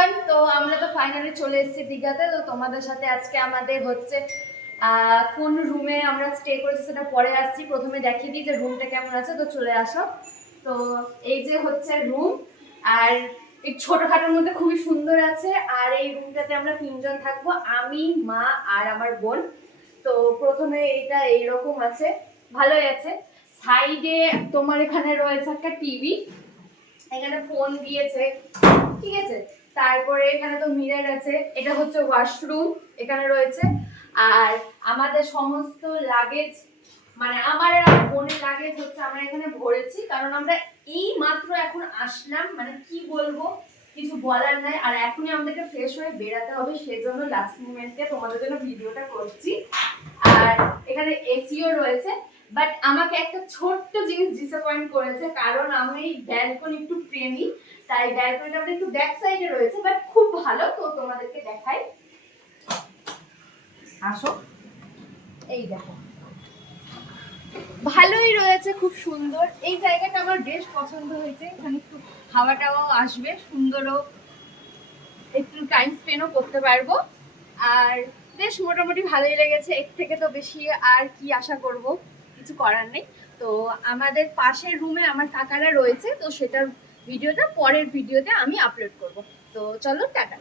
Everyone, তো আমরা তো ফাইনালি চলে এসেছি দীঘাতে। তো তোমাদের সাথে আজকে আমাদের হচ্ছে কোন রুমে আমরা স্টে করেছি সেটা পরে আসছি। প্রথমে দেখিয়ে দিই যে রুমটা কেমন আছে, তো চলে আসো। তো এই যে হচ্ছে রুম, আর এই ছোটখাটোর মধ্যে খুবই সুন্দর আছে। আর এই রুমটাতে আমরা 3জন থাকবো, আমি, মা আর আমার বোন। তো প্রথমে এটা এইরকম আছে, ভালোই আছে। সাইডে তোমার এখানে রয়েছে একটা টিভি, এখানে ফোন দিয়েছে, ঠিক আছে। তারপরে এখানে তো মিরর আছে, এটা হচ্ছে ওয়াশরুম এখানে রয়েছে। আর আমাদের সমস্ত লাগেজ, মানে আমার আর বোনের লাগেজ হচ্ছে আমরা এখানে ভরেছি, কারণ আমরা এই মাত্র এখন আসলাম, মানে কি বলবো, কিছু বলার নাই। আর এখনই আমাদেরকে ফ্রেশ হয়ে বেরাতে হবে, সেজন্য লাস্ট মোমেন্টে তোমাদের জন্য ভিডিওটা করছি। আর এখানে এসিও রয়েছে, বাট আমাকে একটা ছোট্ট জিনিস ডিসঅ্যাপয়েন্ট করেছে, কারণ আমি ব্যালকনি একটু প্রেমী, তাই ব্যালকনিটা আমাদের একটু ব্যাক সাইডে রয়েছে, বাট খুব ভালো। তো তোমাদেরকে দেখাই, আসো। এই দেখো, ভালোই রয়েছে, খুব সুন্দর। এই জায়গাটা আমার বেশ পছন্দ হয়েছে, এখানে একটু হাওয়াটাও আসবে, সুন্দরও একটু টাইম স্পেন্ডও করতে পারবো। আর বেশ মোটামুটি ভালোই লেগেছে, এর থেকে তো বেশি আর কি আশা করব, কিছু করার নেই। তো আমাদের পাশের রুমে আমার কাকারা রয়েছে, তো সেটার ভিডিওটা পরের ভিডিওতে আমি আপলোড করব। তো চলো, টাটা।